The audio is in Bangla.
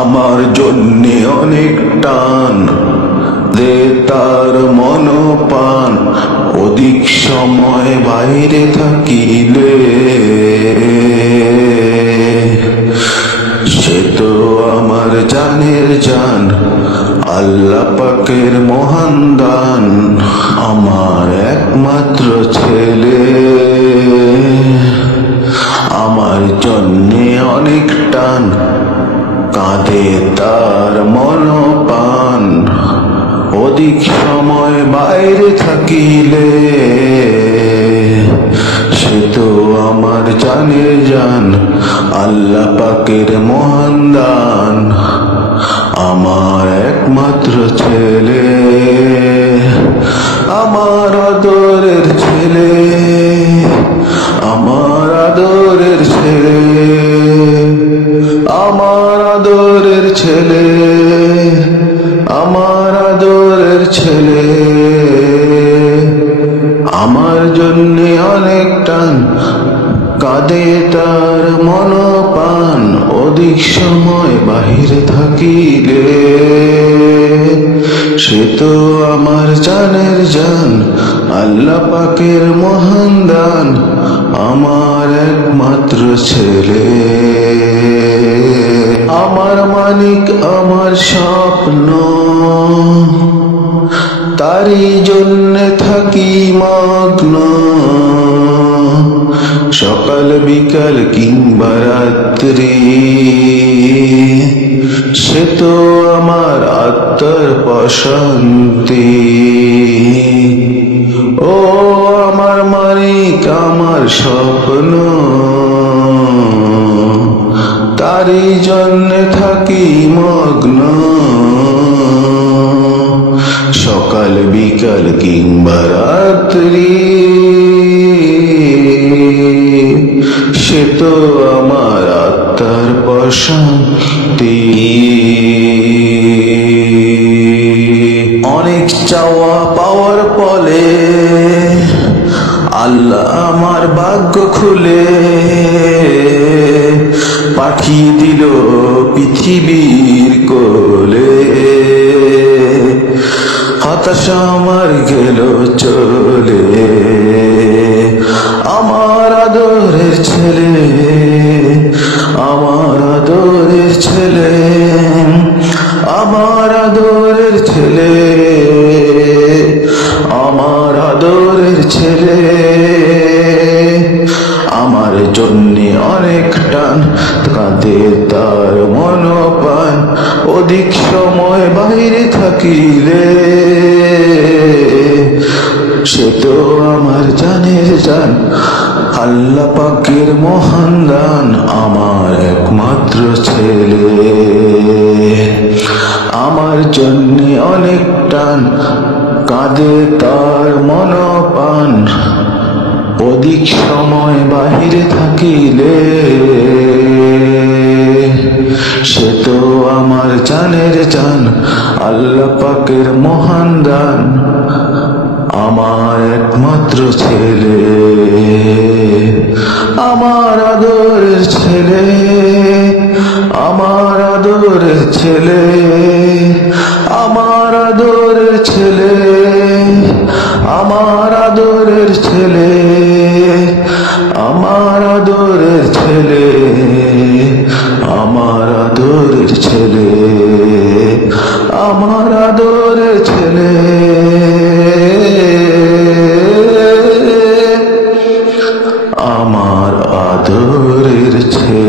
আমার জন্যে অনেক টান দে তার মনপান, অধিক সময় বাইরে থাকিলে সে তো আমার জানের জান, আল্লাহ পাকের মহান দান। আমার একমাত্র ছেলে, আমার জন্যে অনেক টান কাঁদে তার মনপান, অধিক সময় বাইরে থাকিলে সে তো আমার জানের জান, আল্লাহ পাকের মহান দান। আমার একমাত্র ছেলে, আমার আদরের ছেলে, আমার আদরের ছেলে, আমার আদরের ছেলে, আমার আদরের ছেলে। আমার জন্যে অনেক টান কাঁদে তার মনপান, অধিক সময় বাহিরে থাকিলে সে তো আমার জানের জান, আল্লাহ পাকের মহান দান। আমার একমাত্র ছেলে, আমার মালিক আমার স্বপ্ন, তারই জন্যে থাকি মগ্ন, সকাল বিকাল কিংবা রাত্রি সে তো আমার আত্মার প্রশান্তি। ও আমার মালিক আমার স্বপ্ন, তারই জন্যে থাকি মগ্ন, সকাল বিকাল কিংবা রাত্রি সে তো আমার আত্মার প্রশান্তি। অনেক চাওয়া পাওয়ার ফলে আল্লাহ আমার ভাগ্য খুলে পাঠিয়ে দিল পৃথিবীর কোলে, হতাশা আমার গেল চলে। আমার আদরের ছেলে, আমার আদরের ছেলে, আমার আদরের ছেলে, আমার আদরের ছেলে। আমার জন্যে অনেক টান কাঁদে তার মনপান, অধিক সময় বাইরে থাকিলে সে তো আমার জানের জান, আল্লাহ পাকের মহান দান। আমার একমাত্র ছেলে, আমার জন্যে অনেক টান কাঁদে তার মনপান, অধিক সময় বাহিরে থাকিলে সে তো আমার জানের জান, আল্লাহ পাকের মহান দান। আমার একমাত্র ছেলে, আমার আদরের ছেলে, আমার আদরের ছেলে, আমার আদরের ছেলে, আমার আদরের ছেলে, আমার আদরের ছেলে, আমার আদরের ছেলে, আমার আদরের ছেলে, আমার আদরের ছেলে।